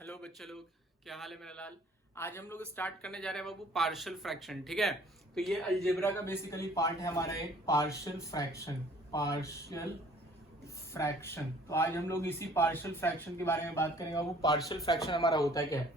Hello बच्चे लोग, क्या हाल है मेरा लाल। आज हम लोग स्टार्ट करने जा रहे हैं बाबू पार्शियल फ्रैक्शन। ठीक है, तो ये अलजेब्रा का बेसिकली पार्ट है हमारा एक पार्शियल फ्रैक्शन। तो आज हम लोग इसी पार्शियल फ्रैक्शन के बारे में बात करेंगे बाबू। पार्शियल फ्रैक्शन हमारा होता है क्या है।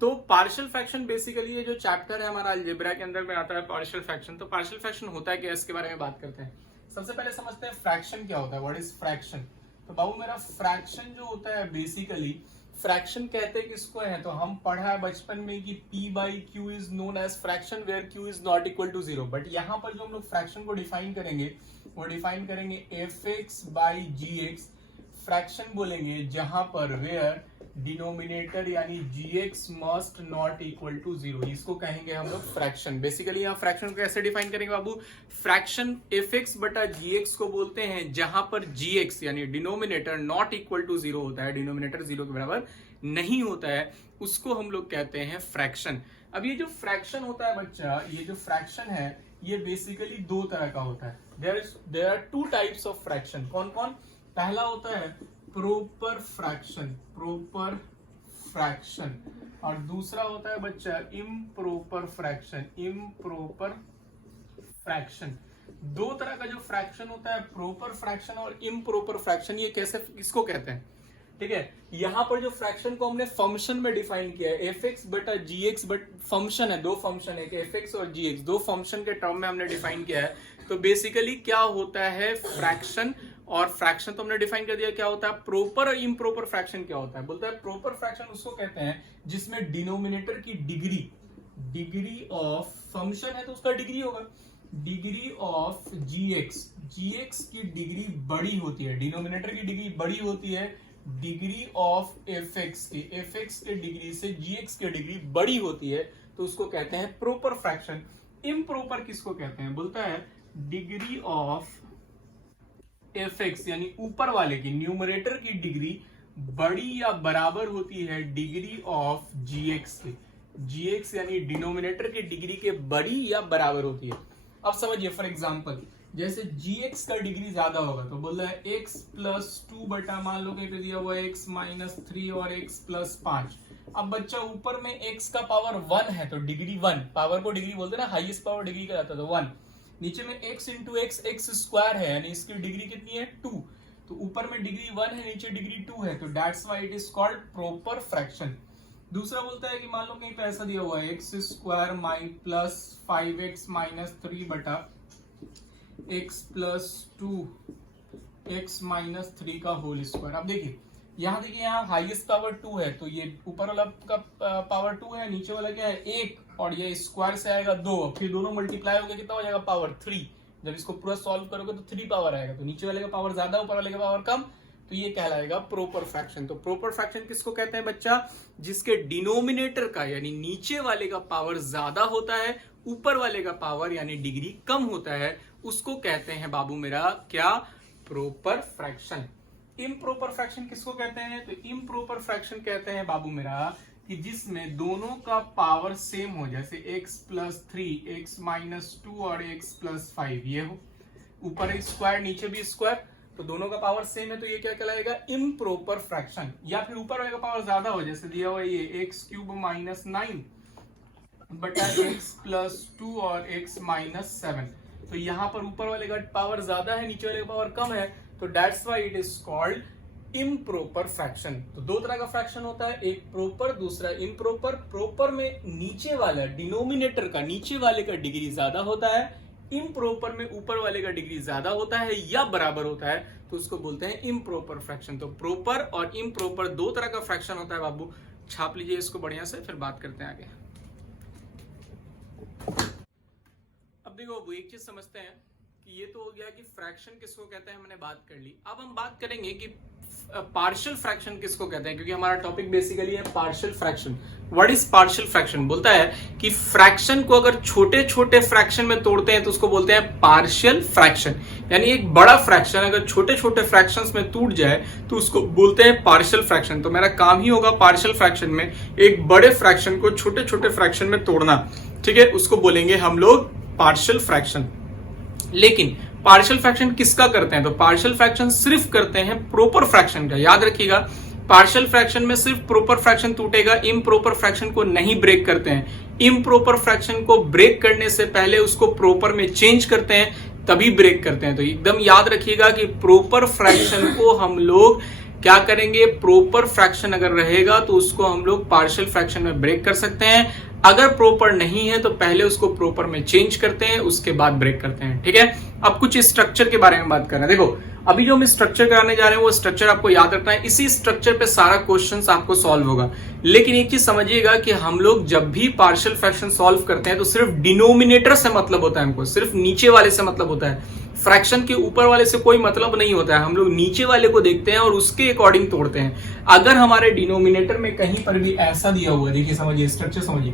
तो पार्शियल फ्रैक्शन बेसिकली ये जो चैप्टर है हमारा अलजेब्रा के अंदर में आता है पार्शियल फ्रैक्शन। तो पार्शियल फ्रैक्शन होता है क्या, इसके बारे में बात करते हैं। सबसे पहले समझते हैं फ्रैक्शन क्या होता है। What is fraction. तो बाबू मेरा फ्रैक्शन जो होता है बेसिकली, फ्रैक्शन कहते हैं किसको है, तो हम पढ़ा है बचपन में कि P by Q is known as fraction where Q is not equal to 0। But यहाँ पर जो हम लोग फ्रैक्शन को डिफाइन करेंगे वो डिफाइन करेंगे fx by gx। फ्रैक्शन बोलेंगे जहां पर वेयर डिनोमिनेटर यानी gx must not equal to 0, इसको कहेंगे हम लोग फ्रैक्शन। बेसिकली यहाँ फ्रैक्शन को कैसे डिफाइन करेंगे बाबू। फ्रैक्शन fx बटा gx को बोलते हैं जहां पर gx यानी डिनोमिनेटर नॉट इक्वल टू 0 होता है, डिनोमिनेटर 0 के बराबर नहीं होता है, उसको हम लोग कहते हैं फ्रैक्शन। अब ये जो फ्रैक्शन होता है बच्चा, ये जो फ्रैक्शन है ये बेसिकली दो तरह का होता है। There are two types of fraction. कौन कौन। पहला होता है प्रोपर फ्रैक्शन और दूसरा होता है बच्चा इम्प्रोपर फ्रैक्शन। दो तरह का जो फ्रैक्शन होता है, प्रोपर फ्रैक्शन और इम्प्रोपर फ्रैक्शन, ये कैसे इसको कहते हैं। ठीक है, यहां पर जो फ्रैक्शन को हमने फंक्शन में डिफाइन किया है fx बटा gx, बट फंक्शन है, दो फंक्शन है कि fx और gx, दो फंक्शन के टर्म में हमने डिफाइन किया है। तो बेसिकली क्या होता है फ्रैक्शन, और फ्रैक्शन तो हमने डिफाइन कर दिया क्या होता है। प्रोपर और इम्प्रोपर फ्रैक्शन क्या होता है, बोलता है प्रोपर फ्रैक्शन उसको कहते हैं जिसमें डिनोमिनेटर की डिग्री ऑफ फंक्शन है तो उसका डिग्री होगा, डिग्री ऑफ gx की डिग्री बड़ी होती है, डिनोमिनेटर की डिग्री बड़ी होती है डिग्री ऑफ fx के डिग्री से gx की डिग्री बड़ी होती है, तो उसको कहते हैं प्रोपर फ्रैक्शन। इम्प्रोपर किसको कहते हैं, बोलता है डिग्री ऑफ fx यानी ऊपर वाले की न्यूमरेटर की डिग्री बड़ी या बराबर होती है डिग्री ऑफ gx यानी डिनोमिनेटर की डिग्री के बड़ी या बराबर होती है। अब समझिए फॉर एग्जांपल, जैसे gx का डिग्री ज्यादा होगा तो बोल रहा है x प्लस 2 बटा मान लो कहीं पे दिया हुआ है x माइनस 3 और x प्लस 5। अब बच्चा ऊपर में x का पावर 1 है तो डिग्री 1, पावर को डिग्री बोलते हैं ना, हाईएस्ट पावर डिग्री का आता है तो 1। नीचे में x इंटू एक्स स्क्वायर है यानी इसकी डिग्री कितनी है 2, तो ऊपर में डिग्री 1 है नीचे डिग्री 2 है, तो that's why it is called proper fraction. दूसरा बोलता है कि मान लो कहीं पे ऐसा दिया हुआ है x square plus 5x minus 3 बटा x प्लस 2 x माइनस 3 का होल स्क्वायर। अब देखिए यहाँ हाईएस्ट पावर 2 है तो ये ऊपर वाला का पावर 2 है, नीचे वाला क्या है 1, और ये स्क्वायर से आएगा 2, फिर दोनों मल्टीप्लाई होगा कितना हो जाएगा पावर 3। जब इसको पूरा सॉल्व करोगे तो 3 पावर आएगा, तो नीचे वाले का पावर ज्यादा ऊपर वाले का पावर कम, तो ये कहलाएगा प्रोपर फ्रैक्शन। तो प्रोपर फ्रैक्शन किसको कहते हैं बच्चा, जिसके डिनोमिनेटर का यानी नीचे वाले का पावर ज्यादा होता है, ऊपर वाले का पावर यानी डिग्री कम होता है, उसको कहते हैं बाबू मेरा क्या, प्रोपर फ्रैक्शन। इम्प्रोपर फ्रैक्शन किसको कहते हैं, तो इम्प्रोपर फ्रैक्शन कहते हैं बाबू मेरा कि जिसमें दोनों का पावर सेम हो, जैसे x प्लस 3 x माइनस 2 और x प्लस 5, ये हो ऊपर एक स्क्वायर नीचे भी स्क्वायर, तो दोनों का पावर सेम है, तो ये क्या कहलाएगा इम्प्रोपर फ्रैक्शन। या फिर ऊपर वाले का पावर ज्यादा हो, जैसे दिया हुआ ये x क्यूब माइनस 9 बटा x प्लस 2 और x माइनस 7, तो यहाँ पर ऊपर वाले का पावर ज्यादा है नीचे वाले का पावर कम है, तो that's why it is called improper fraction. तो दो तरह का फ्रैक्शन होता है, एक प्रोपर दूसरा इम्प्रोपर। प्रोपर में नीचे वाला डिनोमिनेटर का नीचे वाले का डिग्री ज्यादा होता है, इम्प्रोपर में ऊपर वाले का डिग्री ज्यादा होता है या बराबर होता है, तो उसको बोलते हैं इम्प्रोपर फ्रैक्शन। तो प्रोपर और इम्प्रोपर दो तरह का फ्रैक्शन होता है बाबू, छाप लीजिए इसको बढ़िया से, फिर बात करते हैं आगे। अब देखो बाबू एक चीज समझते हैं कि ये तो हो गया कि फ्रैक्शन किसको कहते हैं, हमने बात कर ली। अब हम बात करेंगे कि पार्शियल फ्रैक्शन किसको कहते हैं, क्योंकि हमारा टॉपिक बेसिकली है partial fraction. What is partial fraction, बोलता है कि फ्रैक्शन को अगर छोटे छोटे फ्रैक्शन में तोड़ते हैं तो उसको बोलते हैं पार्शियल फ्रैक्शन। यानी एक बड़ा फ्रैक्शन अगर छोटे छोटे फ्रैक्शंस में टूट जाए तो उसको बोलते हैं पार्शियल फ्रैक्शन। तो मेरा काम ही होगा पार्शियल फ्रैक्शन में एक बड़े फ्रैक्शन को छोटे छोटे फ्रैक्शन में तोड़ना, ठीक है, उसको बोलेंगे हम लोग पार्शियल फ्रैक्शन। लेकिन पार्शियल फ्रैक्शन किसका करते हैं, तो पार्शियल फ्रैक्शन सिर्फ करते हैं प्रोपर फ्रैक्शन का। याद रखिएगा पार्शियल फ्रैक्शन में सिर्फ प्रॉपर फ्रैक्शन टूटेगा, इम्प्रॉपर फ्रैक्शन को नहीं ब्रेक करते हैं। इम्प्रॉपर फ्रैक्शन को ब्रेक करने से पहले उसको प्रॉपर में चेंज करते हैं, तभी ब्रेक करते हैं। तो एकदम याद रखिएगा कि प्रॉपर फ्रैक्शन को हम लोग क्या करेंगे, प्रॉपर फ्रैक्शन अगर रहेगा तो उसको हम लोग पार्शियल फ्रैक्शन में ब्रेक कर सकते हैं। अगर प्रॉपर नहीं है तो पहले उसको प्रॉपर में चेंज करते हैं, उसके बाद ब्रेक करते हैं। ठीक है, अब कुछ स्ट्रक्चर के बारे में बात कर रहे हैं। देखो अभी जो हम स्ट्रक्चर कराने जा रहे हैं वो स्ट्रक्चर आपको याद रखना है, इसी स्ट्रक्चर पे सारा क्वेश्चंस आपको सॉल्व होगा। लेकिन एक चीज समझिएगा कि हम लोग जब भी पार्शियल फ्रैक्शन सॉल्व करते हैं तो सिर्फ डिनोमिनेटर से मतलब होता है, हमको सिर्फ नीचे वाले से मतलब होता है, फ्रैक्शन के ऊपर वाले से कोई मतलब नहीं होता है। हम लोग नीचे वाले को देखते हैं और उसके अकॉर्डिंग तोड़ते हैं। अगर हमारे डिनोमिनेटर में कहीं पर भी ऐसा दिया हुआ है, देखिए समझिए स्ट्रक्चर समझिए,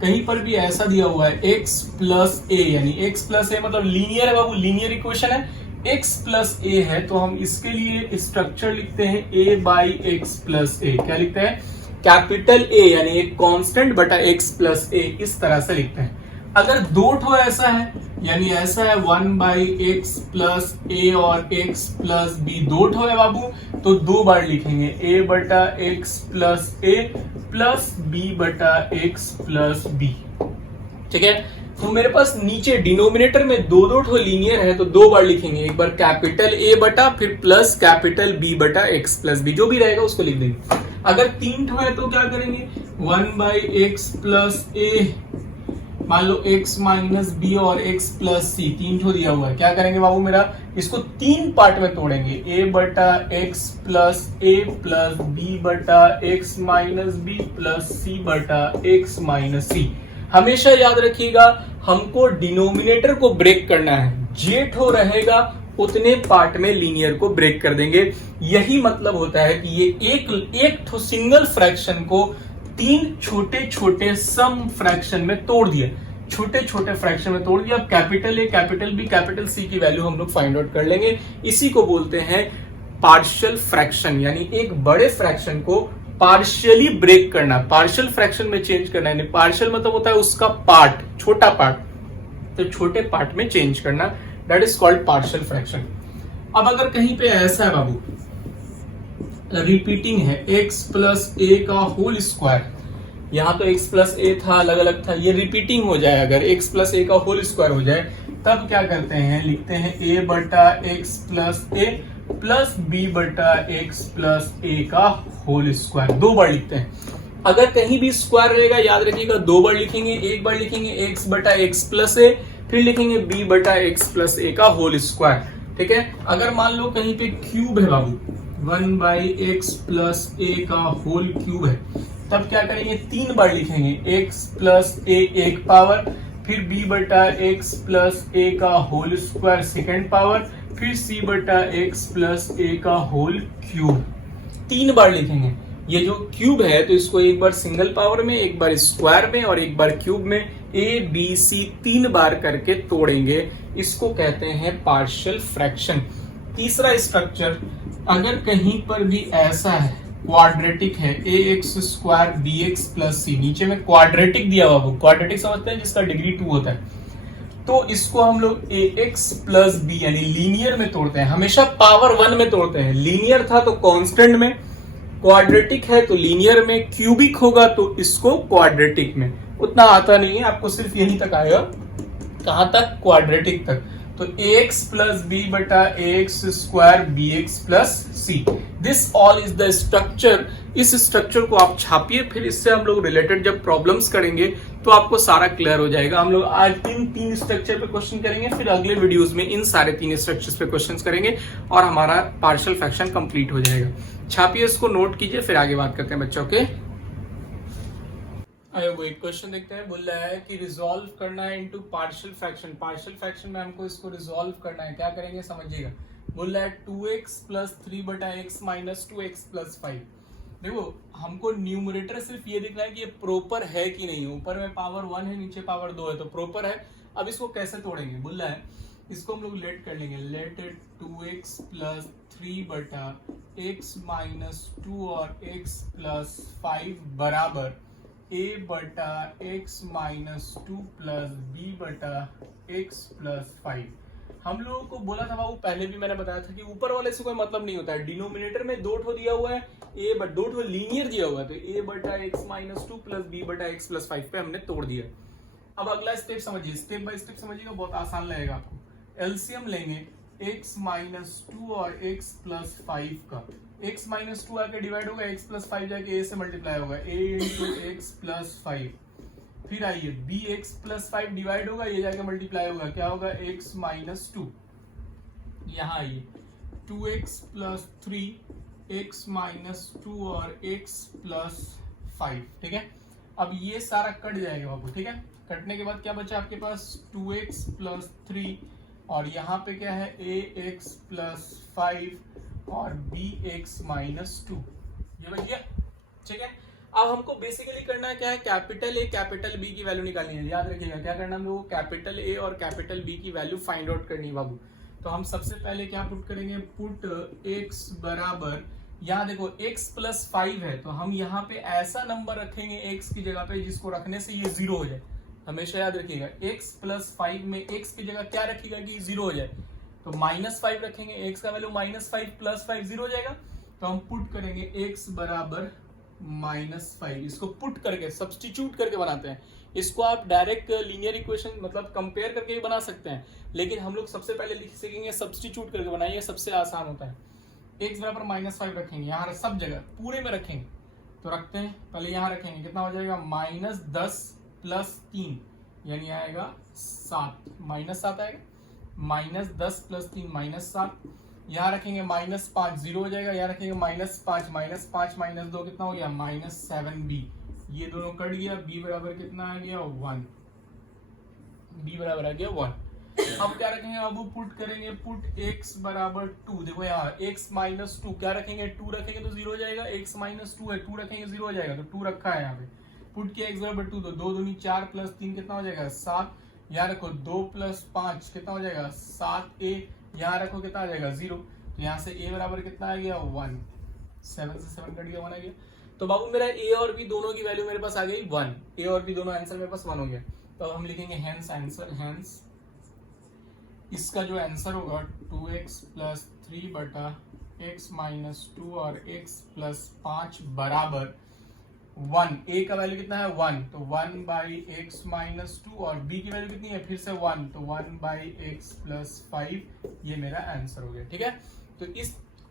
कहीं पर भी ऐसा दिया हुआ है x प्लस ए, यानी x प्लस ए मतलब लीनियर है बाबू, लीनियर इक्वेशन है, x प्लस ए है, तो हम इसके लिए स्ट्रक्चर लिखते हैं a बाई एक्स प्लस ए। क्या लिखते हैं, कैपिटल A यानी एक कांस्टेंट बटा x प्लस ए, इस तरह से लिखते हैं। अगर दो ठो ऐसा है, यानी ऐसा है 1 बाई एक्स प्लस ए और x प्लस बी, दो ठो है बाबू, तो दो बार लिखेंगे a बटा एक्स प्लस ए प्लस b बटा एक्स प्लस बी। ठीक है, तो मेरे पास नीचे डिनोमिनेटर में दो दो ठो लीनियर है तो दो बार लिखेंगे, एक बार कैपिटल A बटा फिर प्लस कैपिटल B बटा x प्लस बी, जो भी रहेगा उसको लिख देंगे। अगर तीन ठो है तो क्या करेंगे, 1 बाई एक्स प्लस ए, मान लो x माइनस बी और x प्लस सी, तीन ठो दिया हुआ है। क्या करेंगे बाबू मेरा, इसको तीन पार्ट में तोड़ेंगे, a बटा x प्लस ए प्लस बी बटा x माइनस बी प्लस सी बटा x माइनस सी। हमेशा याद रखिएगा हमको डिनोमिनेटर को ब्रेक करना है, जे ठो रहेगा उतने पार्ट में लीनियर को ब्रेक कर देंगे। यही मतलब होता है कि ये एक ठो सिंगल फ्रैक्शन को तीन छोटे छोटे सम फ्रैक्शन में तोड़ दिया, छोटे छोटे फ्रैक्शन में तोड़ दिया। अब capital A, capital B, capital C की वैल्यू हम लोग फाइंड आउट कर लेंगे। इसी को बोलते हैं पार्शियल फ्रैक्शन, यानी एक बड़े फ्रैक्शन को पार्शियली ब्रेक करना, पार्शियल फ्रैक्शन में चेंज करना। यानी पार्शियल मतलब होता है उसका पार्ट, छोटा पार्ट, तो छोटे पार्ट में चेंज करना, that is called partial fraction. अब अगर कहीं पे ऐसा है बाबू, रिपीटिंग है x प्लस ए का होल स्क्वायर, यहां तो x प्लस ए था, अलग अलग था, ये रिपीटिंग हो जाए, अगर x प्लस ए का होल स्क्वायर हो जाए तब क्या करते हैं, लिखते हैं a बटा एक्स प्लस ए प्लस बी बटा एक्स प्लस ए का होल स्क्वायर, दो बार लिखते हैं। अगर कहीं भी स्क्वायर रहेगा याद रखिएगा दो बार लिखेंगे, एक बार लिखेंगे x बटा एक्स प्लस ए, फिर लिखेंगे b बटा एक्स प्लस ए का होल स्क्वायर। ठीक है, अगर मान लो कहीं पे क्यूब है बाबू, 1 बाई एक्स प्लस ए का होल क्यूब है, तब क्या करेंगे, तीन बार लिखेंगे, x प्लस ए एक पावर, फिर b बटा एक्स प्लस ए का होल स्क्वायर सेकेंड पावर, फिर c बटा एक्स प्लस ए का होल क्यूब, तीन बार लिखेंगे। ये जो क्यूब है तो इसको एक बार सिंगल पावर में, एक बार स्क्वायर में और एक बार क्यूब में, a b c तीन बार करके तोड़ेंगे, इसको कहते हैं पार्शियल फ्रैक्शन। तीसरा स्ट्रक्चर, अगर कहीं पर भी ऐसा है क्वाड्रेटिक है, A X square B x plus C, नीचे में क्वाड्रेटिक दिया हुआ, क्वाड्रेटिक समझते हैं जिसका डिग्री 2 होता है, तो इसको हम लोग ए एक्स प्लस बी यानी लीनियर में तोड़ते हैं, हमेशा पावर 1 में तोड़ते हैं। लीनियर था तो कांस्टेंट में, क्वाड्रेटिक है तो लीनियर में, क्यूबिक होगा तो इसको क्वाड्रेटिक में। उतना आता नहीं है आपको, सिर्फ यहीं तक आएगा, कहां तक, क्वाड्रेटिक तक। तो ax प्लस बी बटा x square B x plus C, this all is the structure. इस स्ट्रक्चर को आप छापिए, फिर इससे हम लोग रिलेटेड जब प्रॉब्लम्स करेंगे तो आपको सारा क्लियर हो जाएगा। हम लोग आज तीन स्ट्रक्चर पे क्वेश्चन करेंगे, फिर अगले वीडियोस में इन सारे तीन स्ट्रक्चर्स पे क्वेश्चन करेंगे और हमारा पार्शियल फ्रैक्शन कंप्लीट हो जाएगा। छापिए, इसको नोट कीजिए, फिर आगे बात करते हैं बच्चों के। वो एक क्वेश्चन देखते हैं, बोल रहा है कि रिजॉल्व करना है into partial fraction. Partial fraction में हमको इसको रिजॉल्व करना है, क्या करेंगे समझिएगा। बोल रहा है 2x प्लस 3 बटा एक्स माइनस 2x प्लस 5। देखो हमको न्यूमरेटर सिर्फ ये दिखना है कि ये प्रॉपर है कि नहीं, ऊपर में पावर 1 है नीचे पावर 2 है तो प्रॉपर है। अब इसको कैसे तोड़ेंगे, बोल रहा है इसको हम लोग लेट कर लेंगे, लेट 2x प्लस 3 बटा एक्स माइनस 2 और x प्लस 5 बराबर a बटा एक्स माइनस 2 प्लस b बटा एक्स प्लस 5। हम लोगों को बोला था बाबू, पहले भी मैंने बताया था कि ऊपर वाले से कोई मतलब नहीं होता है। डिनोमिनेटर में 2 ठो दिया हुआ है, ए बट 2 ठो लीनियर दिया हुआ है, तो a बटा x माइनस 2 प्लस b बटा x प्लस 5 पे हमने तोड़ दिया। अब अगला स्टेप समझिए, स्टेप बाय स्टेप समझिएगा, बहुत आसान लगेगा आपको। एलसीएम लेंगे x माइनस 2 और x प्लस 5 का। x माइनस 2 आके डिवाइड होगा, x प्लस 5 जाके a से मल्टीप्लाई होगा, a इंटू एक्स प्लस 5। फिर आइए bx प्लस 5 डिवाइड होगा, ये जाके मल्टीप्लाई होगा, क्या होगा x माइनस 2। यहाँ आइए 2x प्लस 3 x माइनस 2 और x प्लस 5, ठीक है। अब ये सारा कट जाएगा बाबू, ठीक है। कटने के बाद क्या बचा आपके पास, 2x प्लस 3 और यहाँ पे क्या है ax प्लस 5 और bx माइनस 2, ये बच गया, ठीक है। अब हमको बेसिकली करना क्या है, कैपिटल ए कैपिटल बी की वैल्यू निकालनी है। याद रखिएगा क्या करना है, हम लोग कैपिटल ए और कैपिटल बी की वैल्यू फाइंड आउट करनी है बाबू। तो हम सबसे पहले क्या पुट करेंगे, पुट x बराबर, यहाँ देखो x प्लस 5 है, तो हम यहाँ पे ऐसा नंबर रखेंगे x की जगह पे जिसको रखने से ये 0 हो जाए। हमेशा याद रखिएगा x प्लस 5 में x की जगह क्या रखिएगा कि 0 हो जाए, तो माइनस 5 रखेंगे, x का वैल्यू माइनस 5 प्लस 5 0 हो जाएगा। तो हम पुट करेंगे x बराबर माइनस 5, इसको पुट करके सब्सटीट्यूट करके बनाते हैं। इसको आप डायरेक्ट लीनियर इक्वेशन मतलब कंपेयर करके भी बना सकते हैं, लेकिन हम लोग सबसे पहले लिख सीखेंगे सब्सटीट्यूट करके बनाइए, सबसे आसान होता है। x बराबर माइनस 5 रखेंगे, यहाँ सब जगह पूरे में रखेंगे, तो रखते हैं। पहले यहाँ रखेंगे, कितना हो जाएगा, माइनस 10 प्लस 3 यानी आएगा 7, माइनस 7 आएगा, माइनस 10 प्लस 3 माइनस 7। यहाँ रखेंगे माइनस 5 0 हो जाएगा, यहाँ रखेंगे माइनस 5 माइनस 2 कितना हो गया, माइनस 7b। ये दोनों कट गया, b बराबर कितना आ गया 1, b बराबर आ गया 1। अब क्या रखेंगे, अब पुट करेंगे, पुट x बराबर 2। देखो यहाँ x माइनस 2 क्या रखेंगे, 2 रखेंगे तो 0 हो जाएगा, x माइनस 2 है, 2 रखेंगे 0 हो जाएगा, तो 2 रखा है यहाँ पे। पुट किया x बराबर 2, तो 2 दूनी 4 प्लस 3 कितना हो जाएगा 7। यहाँ रखो 2 प्लस 5 कितना हो जाएगा 7a, यहाँ रखो कितना आ जाएगा 0, तो यहाँ से a बराबर कितना आ गया 1, 7 से 7 कट गया 1 आ गया। तो बाबू मेरा a और b दोनों की वैल्यू मेरे पास आ गई 1, a और b दोनों आंसर मेरे पास 1 हो गया। तो अब हम लिखेंगे हैंस आंसर, हैंस इसका जो आंसर होगा 2x प्लस 3 बटा x माइनस 2 और x प्लस 5 बराबर 1। a का वैल्यू कितना है 1, तो 1 बाई एक्स माइनस 2 और b की वैल्यू कितनी है फिर से 1, तो 1 बाई एक्स प्लस 5, ये मेरा आंसर हो गया, ठीक है। तो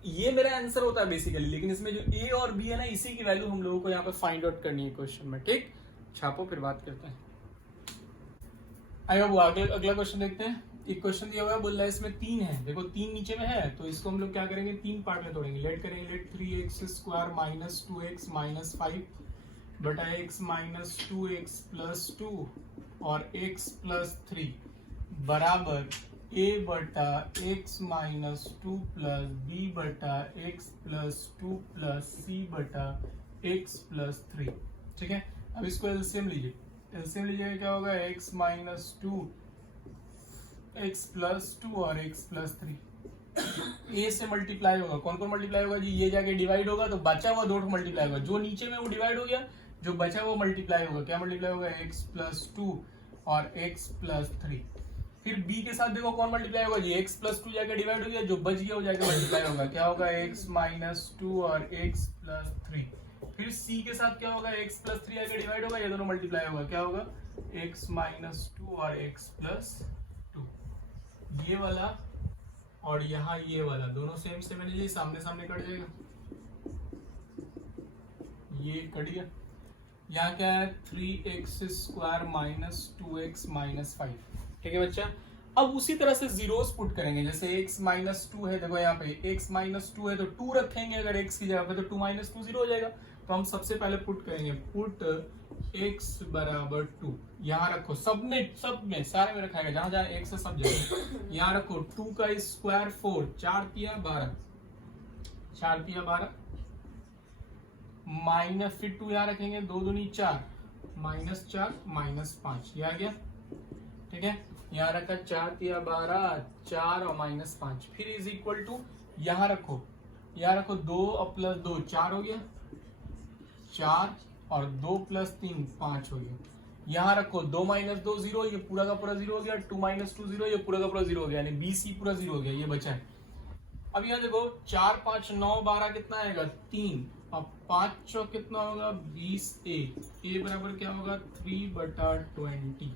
ये मेरा आंसर होता है बेसिकली, लेकिन इसमें जो a और b है ना, इसी की वैल्यू हम लोगों को यहाँ पे फाइंड आउट करनी है क्वेश्चन में, ठीक। छापो फिर बात करते हैं। आइए वो अगला क्वेश्चन देखते हैं। एक क्वेश्चन दिया हुआ है, बोल रहा है इसमें 3 है, देखो 3 नीचे में है, तो इसको हम लोग क्या करेंगे 3 पार्ट में तोड़ेंगे। लेट करेंगे, late 3x square minus 2x minus 5 बटा x माइनस 2x प्लस 2 और x प्लस 3 बराबर a बटा x माइनस 2 प्लस b बटा x प्लस 2 प्लस c बटा x प्लस 3, ठीक है। अब इसको एलसीएम लीजिए, एलसीएम लीजिएगा क्या होगा, x माइनस 2 x प्लस 2 और x प्लस 3 a से मल्टीप्लाई होगा, कौन कौन मल्टीप्लाई होगा जी, ये जाके डिवाइड होगा तो बचा हुआ 2 मल्टीप्लाई होगा, जो नीचे में वो डिवाइड हो गया, जो बचा वो मल्टीप्लाई होगा, क्या मल्टीप्लाई होगा x प्लस 2 और x प्लस 3। फिर b के साथ देखो कौन मल्टीप्लाई होगा जी, x प्लस 2 जाके डिवाइड हो गया, जो बच गया वो जाके मल्टीप्लाई होगा, क्या होगा x माइनस 2 और x प्लस 3। फिर c के साथ क्या होगा, x प्लस 3 जाके डिवाइड होगा, ये दोनों मल्टीप्लाई होगा, क्या होगा x माइनस 2 और x प्लस 2। ये वाला और यहाँ ये वाला दोनों सेम सेम है, सामने सामने कट जाएगा, ये कट गया। यहाँ क्या है 3x square minus 2x minus 5, ठीक है बच्चा। अब उसी तरह से जीरोस पुट करेंगे, जैसे x माइनस 2 है, देखो यहाँ पे x माइनस 2 है तो 2 रखेंगे अगर x की जगह पे, तो 2 माइनस 2 0 हो जाएगा। तो हम सबसे पहले पुट करेंगे, पुट x बराबर 2, यहाँ रखो सब में सारे में रखा है, जहां जहां x है सब जगह यहाँ रखो। 2 का स्क्वायर 4, 4 तिया 12, 4 तिया 12 माइनस, फिर 2 यहाँ रखेंगे, 2 दूनी 4 माइनस 4 माइनस 5, ये आ गया, ठीक है। यहाँ रखा 4 तिया 12, 4 और माइनस 5, फिर इज इक्वल टू यहाँ रखो 2 और प्लस 2 4 हो गया, 4 और 2 प्लस 3 5 हो गया। यहाँ रखो 2 माइनस 2 0, ये पूरा का पूरा 0 हो गया, 2 माइनस 2 0, ये पूरा का पूरा 0 हो गया, यानी बी सी पूरा 0 हो गया, ये बचा है। अब यहाँ देखो 4 5 9 12 कितना आएगा 3, अब 5 चौक कितना होगा 20 ए बराबर क्या होगा 3/20,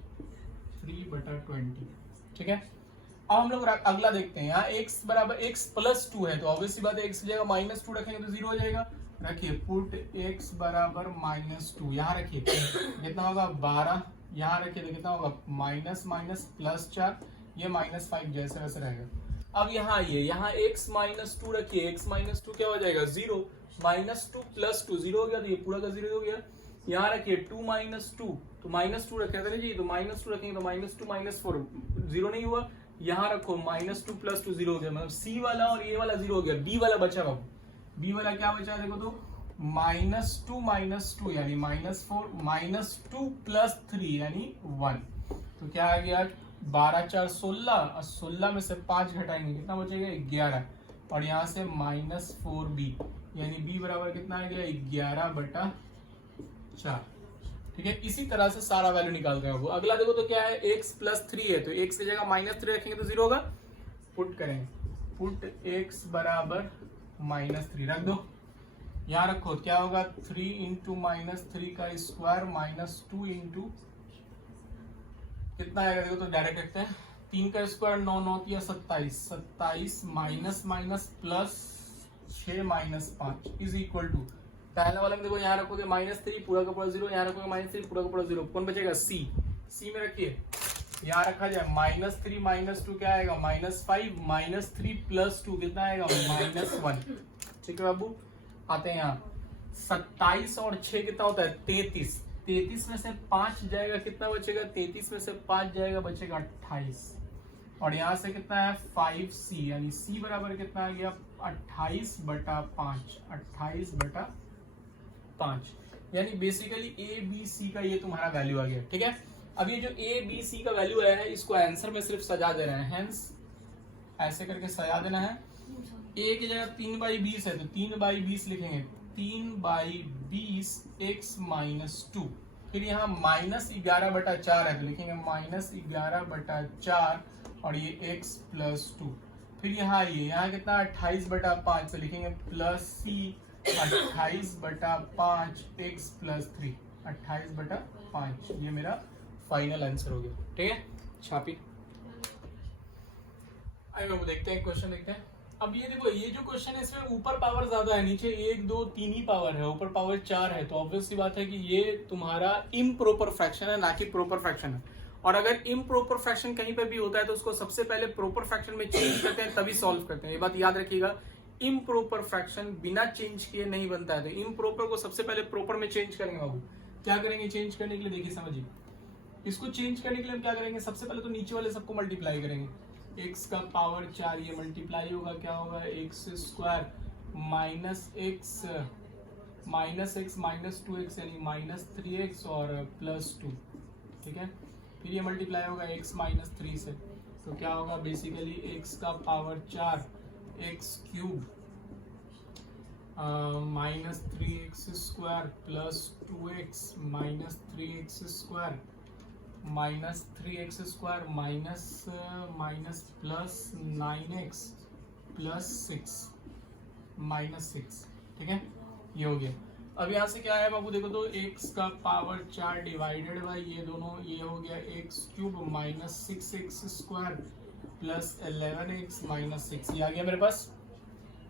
3/20, ठीक है। अब हम लोग अगला देखते हैं, यहाँ x बराबर x प्लस 2 है, तो ऑब्वियसली बात है x की जगह -2 रखेंगे तो 0 हो जाएगा। रखिए पुट x बराबर -2, यहाँ रखिए कितना होगा 12, यहाँ रखिए तो कितना होगा माइनस माइनस +4, ये -5 जैसे वैसे रहेगा। अब यहाँ आइए, यहाँ x -2 रखिए, x -2 क्या हो जाएगा 0, -2 + 2 0 हो गया, तो ये पूरा का 0 हो गया। यहाँ रखिए 2 - 2, तो -2 रखे थे जी, तो -2 रखेंगे तो -2 -4 0 नहीं हुआ। यहाँ रखो -2 + 2 0 हो गया, मतलब सी वाला और ये वाला 0 हो गया, बी वाला बचा बाबू। बी वाला क्या बचा देखो तो -2 - 2 यानी -4, -2 + 3 यानी 1, तो क्या आ गया 12 4 16, और 16 में से 5 घटाएंगे कितना बचेगा 11, और यहाँ से -4b यानी b बराबर कितना आ गया 11/4, ठीक है। इसी तरह से सारा वैल्यू निकालते हैं। वो अगला देखो तो क्या है x + 3 है, तो x की जगह -3 रखेंगे तो 0 होगा, पुट करेंगे, पुट x बराबर -3 रख दो, यहाँ रखो क्या होगा 3 × -3 का स्क्वायर -2 इंटू कितना आएगा देखो तो डायरेक्ट रखते हैं, 3 का स्क्वायर 9 9 या 27, 27 minus minus plus 6 - 5 is equal to, पहले वाले में देखो यहाँ रखोगे -3 पूरा का पूरा 0, यहाँ रखोगे -3 पूरा का पूरा 0, कौन बचेगा सी, सी में रखिए, यहाँ रखा जाए -3 - 2 क्या आएगा -5, -3 + 2 कितना आएगा -1, ठीक है बाबू। आते हैं यहाँ 27 और 6 कितना होता है 33, 33 में से 5 जाएगा कितना बचेगा, 33 में से 5 जाएगा बचेगा 28, और यहाँ से कितना है 5c यानी c बराबर कितना आ गया 28/5, 28/5, यानी बेसिकली a b c का ये तुम्हारा वैल्यू आ गया, ठीक है। अब ये जो a b c का वैल्यू आया है इसको आंसर में सिर्फ सजा दे रहे हैं, हेंस ऐसे करके सजा देना है। a की जगह 3/20 है तो 3/20 लिखेंगे, 3/20 x - 2, फिर यहाँ -11/4 है तो लिखेंगे -11/4, और ये x + 2, फिर यहाँ आइए, यहाँ कितना 28/5 तो लिखेंगे +c 28/5 x + 3, 28/5, ये मेरा फाइनल आंसर हो गया, ठीक है। छापी आइए बाबू देखते हैं क्वेश्चन देखते हैं। अब ये देखो ये जो क्वेश्चन है इसमें ऊपर पावर ज्यादा है, नीचे 1 2 3 ही पावर है, ऊपर पावर 4 है, तो ऑब्वियस सी बात है कि ये तुम्हारा इम्प्रॉपर फ्रैक्शन है ना कि प्रॉपर फ्रैक्शन है। और अगर इम्प्रॉपर फ्रैक्शन कहीं पे भी होता है तो उसको सबसे पहले प्रॉपर फ्रैक्शन में चेंज करते हैं तभी सॉल्व करते हैं, ये बात याद रखिएगा। इम्प्रॉपर फ्रैक्शन बिना चेंज किए नहीं बनता है, तो इम्प्रॉपर को सबसे पहले प्रॉपर में चेंज करेंगे बाबू। क्या करेंगे चेंज करने के लिए, देखिए समझिए, इसको चेंज करने के लिए हम क्या करेंगे, सबसे पहले तो नीचे वाले सबको मल्टीप्लाई करेंगे, x का पावर 4 ये मल्टीप्लाई होगा क्या होगा x² -x -2x यानी -3x और +2, ठीक है। फिर ये मल्टीप्लाई होगा x - 3 से, तो क्या होगा बेसिकली x का power 4 x³ -3x² +2x -3x² -3x² minus plus 9x +6 -6, ठीक है, ये हो गया। अब यहाँ से क्या है बाबू देखो तो x का पावर 4 डिवाइडेड बाई ये दोनों, ये हो गया x³ -6x² +11x -6, ये आ गया मेरे पास।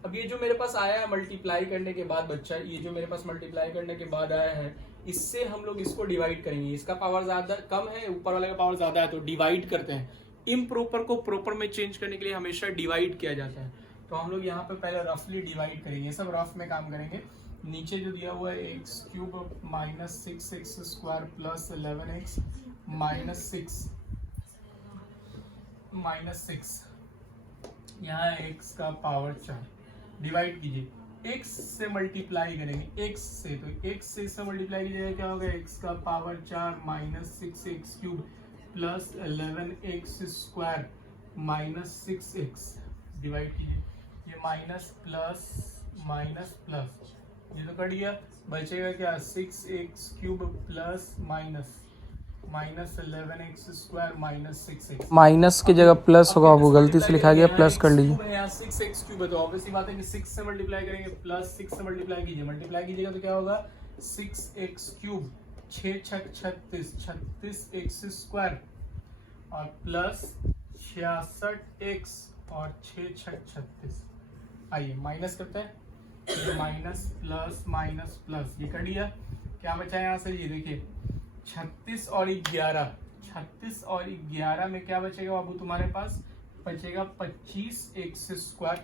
अब ये जो मेरे पास आया है मल्टीप्लाई करने के बाद बच्चा, ये जो मेरे पास मल्टीप्लाई करने के बाद आया है इससे हम लोग इसको डिवाइड करेंगे, इसका पावर ज्यादा कम है ऊपर वाले का पावर ज्यादा है तो डिवाइड करते हैं। इम्प्रॉपर को प्रॉपर में चेंज करने के लिए हमेशा डिवाइड किया जाता है, तो हम लोग यहाँ पे पहले रफली डिवाइड करेंगे, सब रफ में काम करेंगे। नीचे जो दिया हुआ है x³ -6x² +11x -6 यहाँ x का पावर 4 डिवाइड कीजिए, x से मल्टीप्लाई करेंगे, x से, तो x से इससे मल्टीप्लाई कीजिएगा क्या होगा x का power 4 -6x³ +11x² -6x, divide कीजिए, ये माइनस प्लस ये तो कट गया, बचेगा क्या 6x³ plus minus minus 11x² minus 6x। Minus की जगह प्लस होगा, वो गलती से लिखा गया, प्लस कर लीजिए। यहाँ 6x³ है तो ऑब्वियसली बात है कि 6 से मल्टीप्लाई करेंगे, प्लस 6 से मल्टीप्लाई कीजिए, मल्टीप्लाई कीजिएगा तो क्या होगा 6x³, 6 छक 36, 36x² और प्लस 66x और 6 छक 36। आइए माइनस करते हैं, माइनस प्लस माइनस प्लस, ये कर लिया। क्या बचा यहाँ से, ये देखिए 36 और 11, 36 और 11 में क्या बचेगा बाबू तुम्हारे पास, बचेगा 25x²।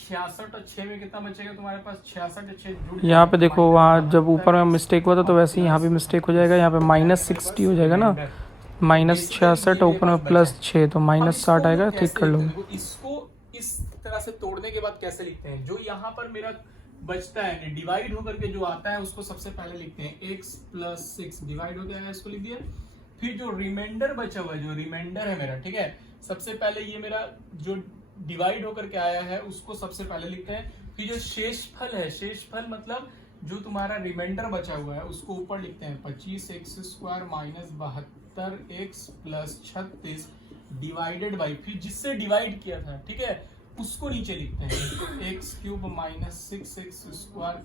66 और 6 में कितना बचेगा तुम्हारे पास, 66 और 6 जुड़, यहाँ पे देखो, वहाँ जब ऊपर में मिस्टेक हुआ था तो वैसे ही यहाँ भी मिस्टेक हो जाएगा, यहाँ पे -60 हो जाएगा ना, -66 ऊपर में +6 तो -60 आएगा, ठीक कर लो। इसको इस तरह से तोड़ने के बाद कैसे लिखते हैं, जो यहाँ पर मेरा बचता है डिवाइड होकर के जो आता है उसको सबसे पहले लिखते हैं x + 6 डिवाइड हो गया है, इसको लिख दिया। फिर जो रिमाइंडर बचा हुआ है, जो रिमाइंडर है मेरा, ठीक है, सबसे पहले ये मेरा जो डिवाइड होकर के आया है उसको सबसे पहले लिखते हैं। फिर जो शेषफल है, शेषफल मतलब जो तुम्हारा रिमाइंडर बचा हुआ है उसको ऊपर लिखते हैं 25x² - 72x + 36 डिवाइडेड बाई, फिर जिससे डिवाइड किया था, ठीक है, उसको नीचे लिखते हैं x³ - 6x²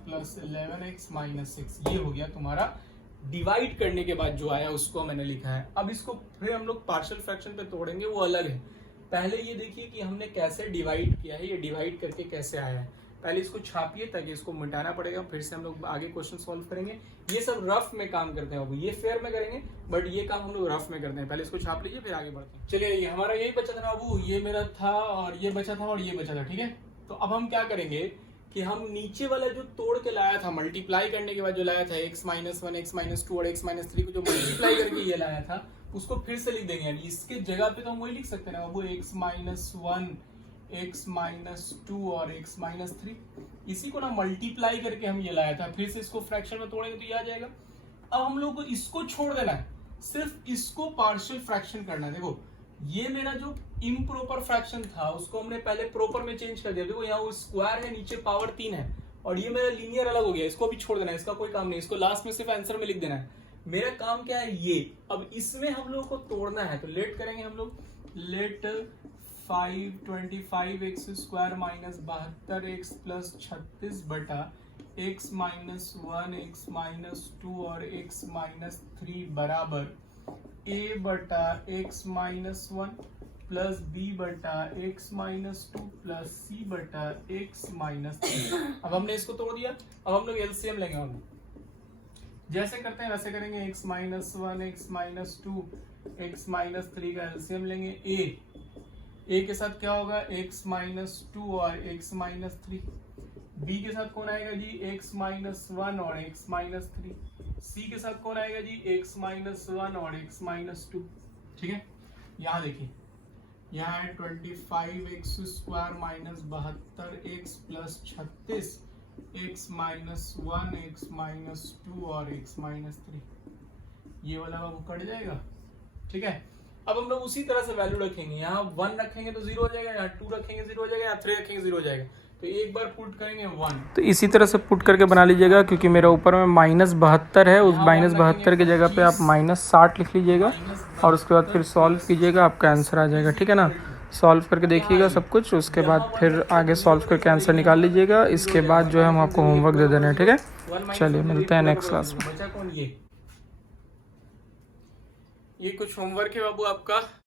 + 11x - 6। ये हो गया तुम्हारा डिवाइड करने के बाद जो आया उसको मैंने लिखा है। अब इसको फिर हम लोग पार्शियल फ्रैक्शन पे तोड़ेंगे, वो अलग है। पहले ये देखिए कि हमने कैसे डिवाइड किया है, ये डिवाइड करके कैसे आया है। पहले इसको छापिए ताकि इसको मिटाना पड़ेगा, फिर से हम लोग आगे क्वेश्चन सॉल्व करेंगे। ये सब रफ में काम करते हैं, ये फेयर में करेंगे बट ये काम हम लोग रफ में करते हैं। पहले इसको छाप लीजिए फिर आगे बढ़ते हैं। चलिए, ये हमारा यही बचा था बाबू, ये मेरा था और ये बचा था और ये बचा था, ठीक है। तो अब हम क्या करेंगे कि हम नीचे वाला जो तोड़ के लाया था, मल्टीप्लाई करने के बाद जो लाया था x - 1 x - 2 और x - 3 को जो मल्टीप्लाई करके ये लाया था उसको फिर से लिख देंगे। यानी इसके जगह पे तो हम वही लिख सकते हैं ना बाबू, x - 1 x - 2 और x - 3, इसी को ना मल्टीप्लाई करके हम ये लाया था। फिर से इसको फ्रैक्शन में तोड़ेंगे तो ये आ जाएगा। अब हम लोग को इसको छोड़ देना है, सिर्फ इसको पार्शियल फ्रैक्शन करना है। देखो ये मेरा जो इम्प्रॉपर फ्रैक्शन था उसको हमने पहले प्रॉपर में चेंज कर दिया। देखो यहाँ वो स्क्वायर है, नीचे पावर 3 है और ये मेरा लीनियर अलग हो गया, इसको भी छोड़ देना है, इसका कोई काम नहीं, इसको लास्ट में सिर्फ आंसर में लिख देना है। मेरा काम क्या है ये, अब इसमें हम लोग को तोड़ना है तो लेट करेंगे हम लोग, लेट 525x² - 72x + 36 बटा x - 1 x - 2 और x - 3 बराबर a बटा x - 1 प्लस b बटा x - 2 प्लस c बटा x - 3। अब हमने इसको तोड़ दिया, अब हम लोग एलसीएम लेंगे। हम जैसे करते हैं वैसे करेंगे, x - 1 x - 2 x - 3 का एलसीएम लेंगे। a के साथ क्या होगा, x - 2 और x - 3। b के साथ कौन आएगा जी, x - 1 और x - 3। c के साथ कौन आएगा जी, x - 1 और x - 2। ठीक है, यहाँ देखिए, यहाँ है 25x² - 72x + 36 x - 1 x - 2 और x - 3। ये वाला वो कट जाएगा, ठीक है। अब हम लोग उसी तरह से वैल्यू रखेंगे, यहाँ 1 रखेंगे तो 0 हो जाएगा, यहाँ 2 रखेंगे 0 हो जाएगा, यहाँ 3 रखेंगे 0 हो जाएगा। तो एक बार पुट करेंगे 1, तो इसी तरह से पुट करके बना लीजिएगा, क्योंकि मेरा ऊपर में -72 है, उस -72 की जगह पे आप -60 लिख लीजिएगा और उसके बाद फिर सॉल्व कीजिएगा, आपका आंसर आ जाएगा, ठीक है ना। सॉल्व करके देखिएगा सब कुछ, उसके बाद फिर आगे सॉल्व करके आंसर निकाल लीजिएगा। इसके बाद जो है हम आपको होमवर्क दे देना है, ठीक है। चलिए मिलते हैं नेक्स्ट क्लास में। बचा कौन, ये कुछ होमवर्क है बाबू आपका।